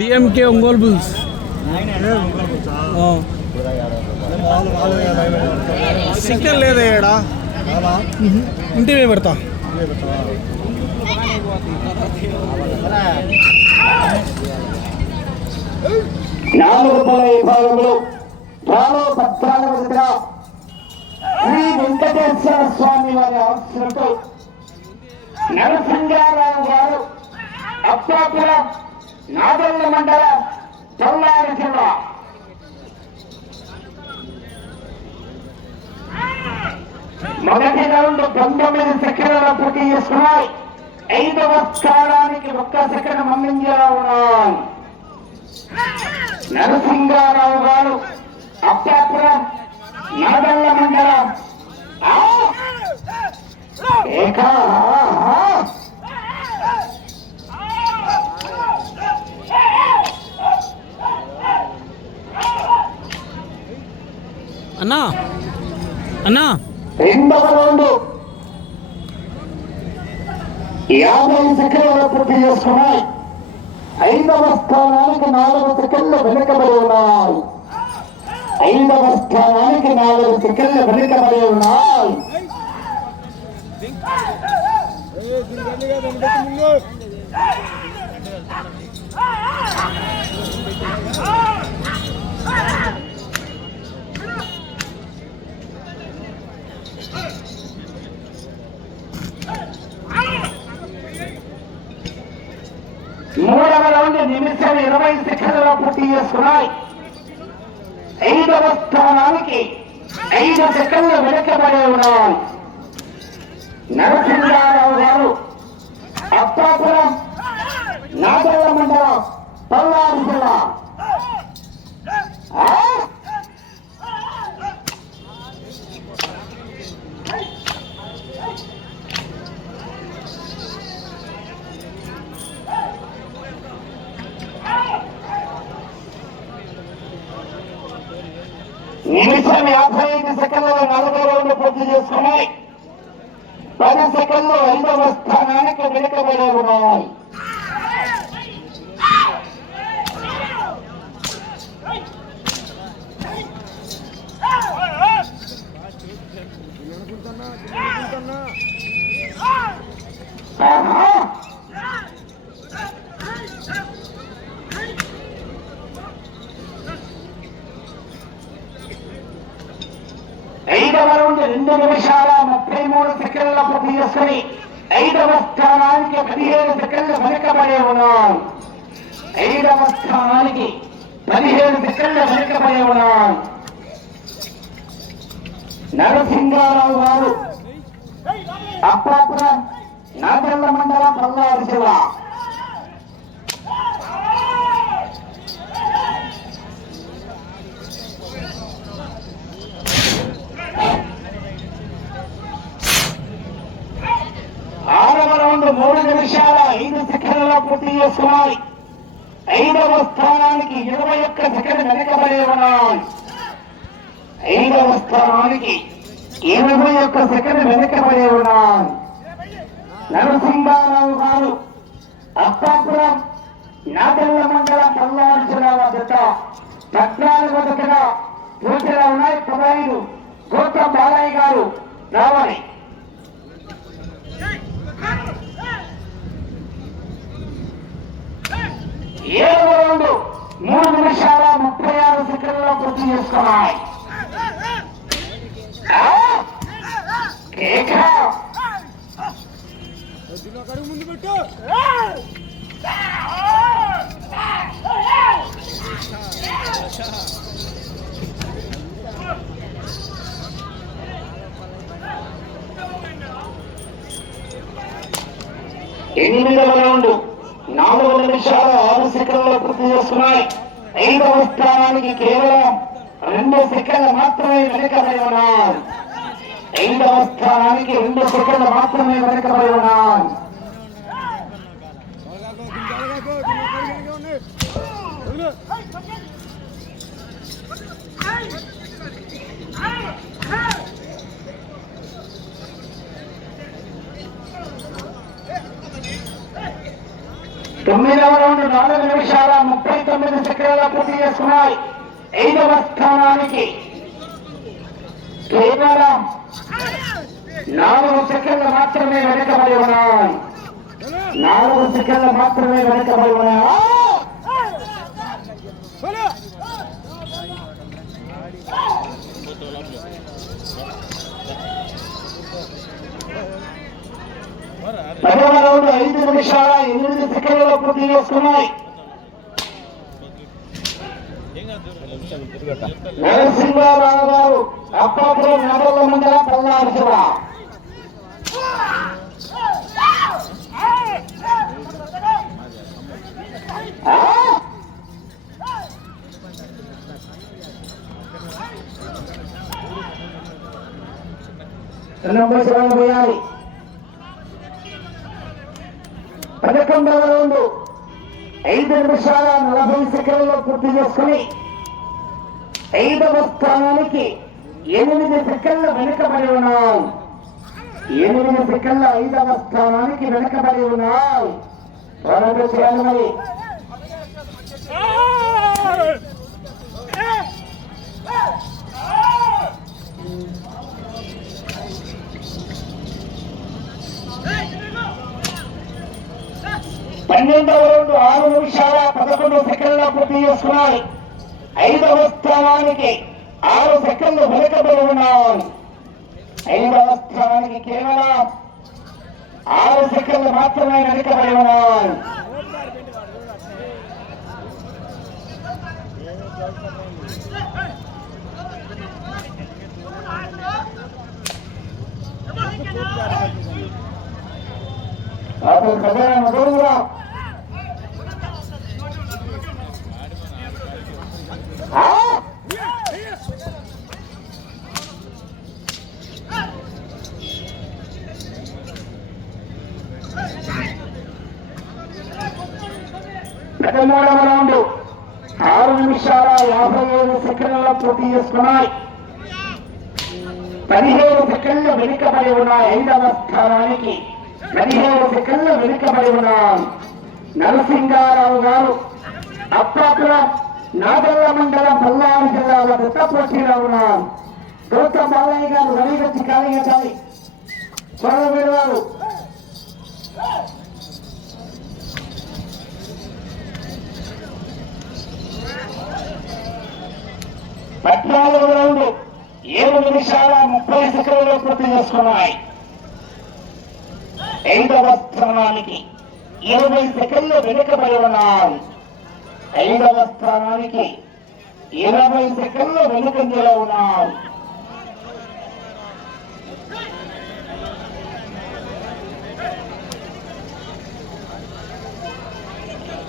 DMK Ongole bulls. Signal లేదా ఏడా ఇంటి మీద పెడతా. నాలుగు రూపాయల విభాగంలో రాలో 14వ శ్రీ వెంకటేశ్వర స్వామి వారి అవసరంతో నరసింగారావు గారు అప్పాపురం నాగల్ల మండలం పల్నాడు జిల్లా. మొదటి రౌండ్ 19 సెకండ్ల పూర్తి చేసుకున్నాయి. 5వ స్థానానికి 1 సెకండ్ ముందంజలో ఉన్నాయి. నరసింగారావు గారు అప్పాపురం నాగల్ల మండలం. అన్నా అన్నా 2వ రౌండ్ 50 సెకండ్ల పూర్తి చేసుకున్నాయి. 5వ స్థానానికి 4 సెకండ్లు వెనుకబడి ఉన్నాయి. 5వ స్థానానికి 4 సెకండ్లు వెనుకబడి ఉన్నాయి. మూడవ రౌండ్ నిమిషం 20 సెకండ్లలో పూర్తి చేసుకున్నాయి. 5వ స్థానానికి 5 సెకండ్లు వెనుకబడి ఉన్నాయి. నరసింహారావు గారు అప్పాపురం నాగల్ల మండలం పల్నాడు జిల్లా. నిమిషం 55 సెకండ్లలో 4వ రౌండ్ పూర్తి చేసుకున్నాయి. 10 సెకండ్లు 5వ స్థానానికి వెనుకబడి ఉన్నాయి. ఐదవ రౌండ్ 2 నిమిషాల 33 సెకండ్ల పూర్తి చేసుకుని 5వ స్థానానికి 17 సెకండ్లు వెనుకబడి ఉన్నాయి. 5వ స్థానానికి 17 సెకండ్లు వెనుకబడి ఉన్నాయి. నరసింహారావు గారు అప్పాపురం నాగల్ల మండలం పల్నాడు జిల్లా. ఆరవ రౌండ్ 3 నిమిషాల 5 సెకండ్లలో పూర్తి చేసుకున్నాయి. 5వ స్థానానికి 21 సెకండ్ వెనకబడి ఉన్నాయి. 5వ స్థానానికి 21 సెకండ్ వెనకబడి ఉన్నాయి. నరసింహారావు గారు అప్పాపురం నాగల్ల మండలం పల్నాడు జిల్లా వద్ద 14వ దగ్గర పూర్తిగా ఉన్నాయి. 15 గోత్ర బాలయ్య గారు రావాలి. 7వ రౌండ్ 3 నిమిషాల 36 సెకండ్లలో పూర్తి చేసుకున్నాయి. ముందు పెట్టు. 8వ రౌండ్ 4 నిమిషాల 6 సెకండ్లలో పూర్తి చేసుకున్నాయి. 5వ స్థానానికి కేవలం 2 సెకండ్లు మాత్రమే వెనుకబడి ఉన్నాయి. 5వ స్థానానికి 2 సెకండ్లు మాత్రమే వెనుకబడి ఉన్నాయి. 9వ రౌండ్ 4 నిమిషాల 39 సెకండ్ల పూర్తి చేసుకున్నాయి. 5వ స్థానానికి కేవలం 4 సెకండ్లు మాత్రమే వెనుకబడి ఉన్నాయి. 4 సెకండ్లు మాత్రమే వెనుకబడి ఉన్నాయి. 10వ రౌండ్ 5 నిమిషాల 8 సెకండ్ల పూర్తి చేసుకున్నాయి. నరసింహారావు గారు అప్పాపురం నగర మండలం పల్నాడు జిల్లా. పోయాలి. 11వ రౌండ్ 5 నిమిషాల 40 సెకండ్లు పూర్తి చేసుకుని 5వ స్థానానికి 8 సెకండ్లు వెనుకబడి ఉన్నాయి. 8 సెకండ్ల 5వ స్థానానికి వెనుకబడి ఉన్నాయి. త్వరగా చేయాలి మరి. పన్నెండవ రౌండ్ 6 నిమిషాల 11 సెకండ్ల పూర్తి చేసుకున్నాయి. 5వ స్థానానికి 6 సెకండ్లు వెనుకబడి ఉన్నాయి. 5వ స్థానానికి కేవలం 6 సెకండ్లు మాత్రమే వెనుకబడి ఉన్నాయి. అప్పుడు ప్రధాన దూరంగా 13వ రౌండ్ 6 నిమిషాల 57 సెకండ్ల పూర్తి చేసుకున్నాయి. 17 సెకండ్లు వెనుకబడి ఉన్నాయి. 5వ స్థానానికి 17 సెకండ్లు వెనుకబడి ఉన్నాయి. నరసింహారావు గారు అప్పాపురం నాగల్ల మండలం పల్నాడు జిల్లాలో కొత్త పోటీలో ఉన్నారు. గౌతమ్ బాలయ్య గారు రెడీగొచ్చి కాలిగట్టాలి. చొరవీరు వారు పద్నాలుగు రౌండ్ 7 నిమిషాల 30 సెకండ్లు పూర్తి చేసుకున్నాయి. 5వ స్థానానికి 20 సెకండ్లు వెనుకబడి ఉన్నాయి. 5వ స్థానానికి 20 సెకండ్లు వెనుకంజలో ఉన్నాయి.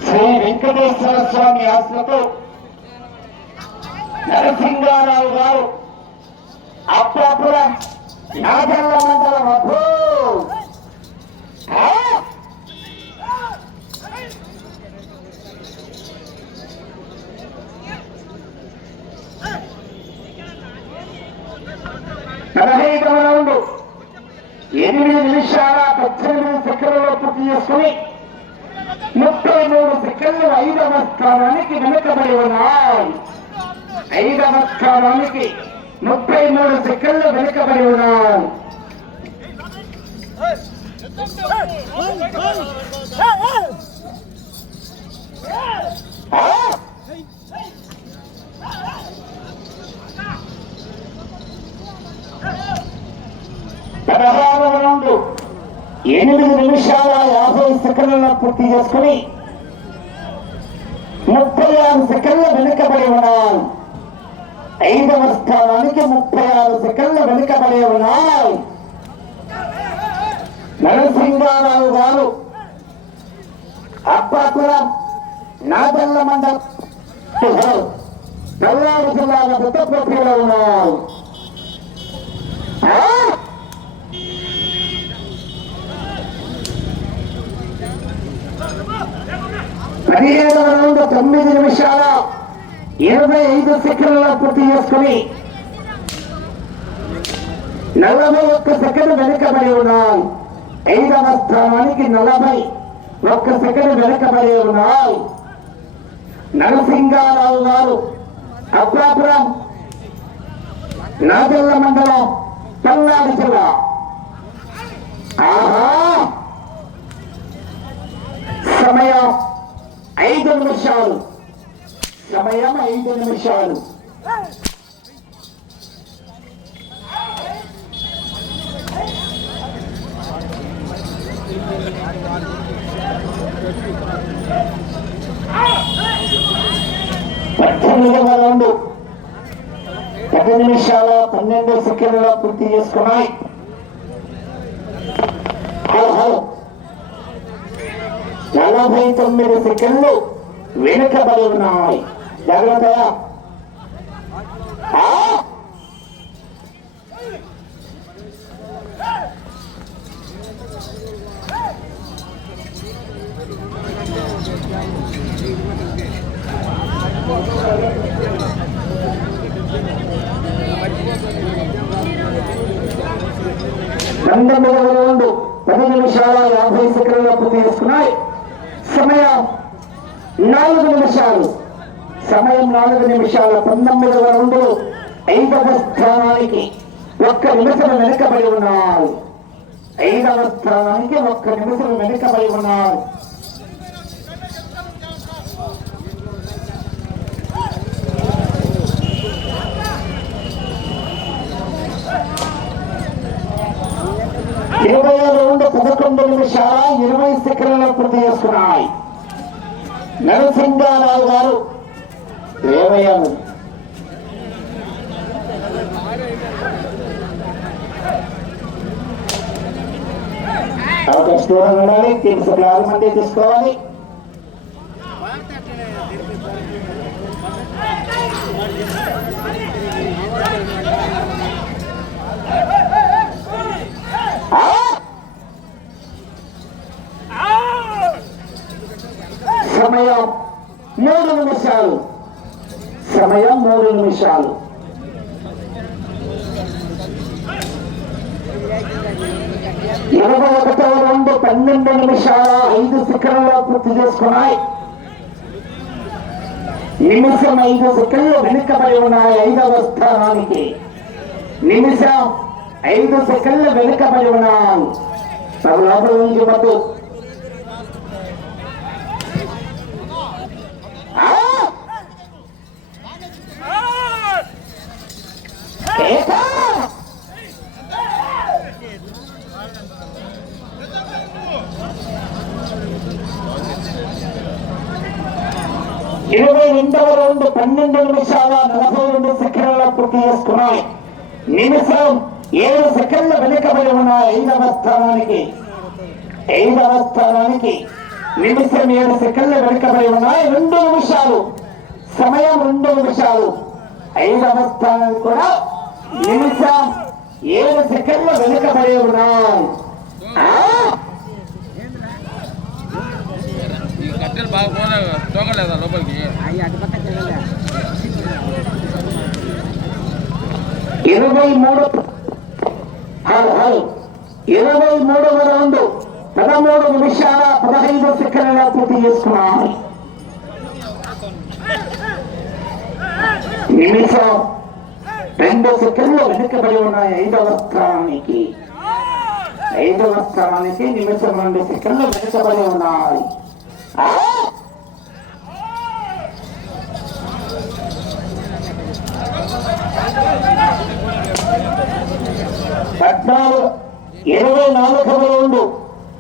శ్రీ వెంకటేశ్వర స్వామి ఆశ్రతో నరసింహారావు గారు అప్పాపురం నాగల్ల మండలం. అబ్బో 15వ రౌండ్ 8 నిమిషాల 18 సెకండ్లు పూర్తి చేసుకుని 33 సెకండ్లు 5వ స్థానానికి వెనుకబడి ఉన్నాయి. 5వ స్థానానికి 33 సెకండ్లు వెనుకబడి ఉన్నాయి. రౌండ్ 8 నిమిషాల 50 సెకండ్ల పూర్తి చేసుకుని 36 సెకండ్లు వెనుకబడి ఉన్నాయి. 5వ స్థానానికి 36 సెకండ్లు వెనుకబడి ఉన్నాయి. నరసింహారావు గారు అప్పాపురం నాగల్ల మండలం పల్నాడు జిల్లాలో పెద్ద పోటీలో ఉన్నారు. 17వ రౌండ్ 9 నిమిషాల 25 సెకండ్ల పూర్తి చేసుకుని 41 సెకండ్లు వెనుకబడి ఉన్నాయి. 5వ స్థానానికి ఒక్క సెకండ్ వెనకబడి ఉన్నాయి. నరసింగారావు గారు అప్రాపురం నాగల్ల మండలం పల్నాడు జిల్లా. ఆహా సమయం 5 నిమిషాలు. సమయం 5 నిమిషాలు. రౌండ్ 10 నిమిషాల 12 సెకండ్లలో పూర్తి చేసుకున్నాయి. 49 సెకండ్లు వెనుకబడి ఉన్నాయి. జాగ్రత్తగా. రౌండ్ 10 నిమిషాల 50 సెకండ్లలో పూర్తి చేసుకున్నాయి. సమయం 4 నిమిషాలు. సమయం 4 నిమిషాల 19వ రౌండ్ 5వ స్థానానికి 1 నిమిషం వెనుకబడి ఉన్నారు. 5వ స్థానానికి 1 నిమిషం వెనుకబడి ఉన్నారు. ఇరవై రౌండ్ 11 నిమిషాల 20 సెకండ్లలో పూర్తి చేసుకున్నాయి. నరసింగారావు గారు 20 అవకాశం దూరం ఉండాలి. టీమ్స్ 6 మంది తీసుకోవాలి. సమయం 3 నిమిషాలు. సమయం 3 నిమిషాలు. 21వ రౌండ్ 12 నిమిషాల 5 సెకండ్లలో పూర్తి చేసుకున్నాయి. నిమిషం 5 సెకండ్లు వెనుకబడి ఉన్నాయి. 5వ స్థానానికి నిమిషం 5 సెకండ్లు వెనుకబడి ఉన్నాయి. లోపల నుంచి మధ్య ఇరవై 22వ రౌండ్ 12 నిమిషాల 42 సెకండ్ల పూర్తి చేసుకున్నాయి. నిమిషం 7 సెకండ్లు వెనుకబడి ఉన్నాయి. 5వ స్థానానికి నిమిషం 7 సెకండ్లు వెనుకబడి ఉన్నాయి. 2 నిమిషాలు. సమయం 2 నిమిషాలు. 5వ స్థానానికి కూడా నిమిషం 7 సెకండ్లు వెనుకబడి ఉన్నాయి. కట్టెలు బాగా తోగలేదా లోపలికి? 23వ రౌండ్ 13 నిమిషాల 15 సెకండ్ల పూర్తి చేసుకున్నాయి. నిమిషం 2 సెకండ్లు వెనుకబడి ఉన్నాయి. 5వ స్థానానికి నిమిషం 2 సెకండ్లు వెనుకబడి ఉన్నాయి. 24వ రౌండ్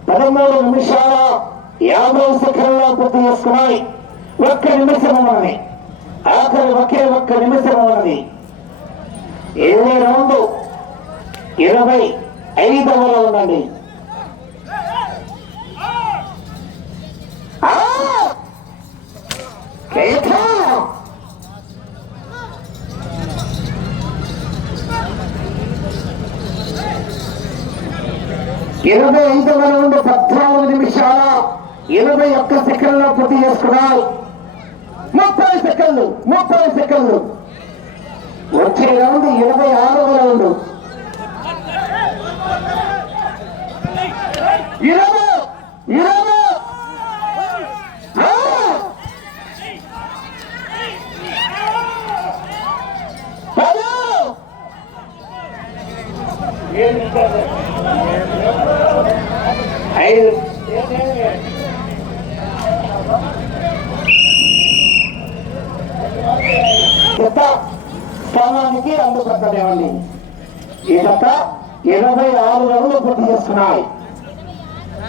13 నిమిషాల 50 సెకండ్ల పూర్తి చేసుకున్నాయి. 1 నిమిషం ఉన్నది. ఆఖరి ఒక్క నిమిషం ఉన్నది. 20 రౌండ్ 25వ రౌండ్ అండి. ఇరవై 25వ రౌండ్ 14 నిమిషాల 21 సెకండ్లో పూర్తి చేసుకున్నారు. 30 సెకండ్లు. వచ్చే రౌండ్ 26వ రౌండ్. 20 ఐదు జత స్థానానికి అందుపక్కనేవండి. ఈ జత 26 రౌండ్లు పూర్తి చేస్తున్నాయి.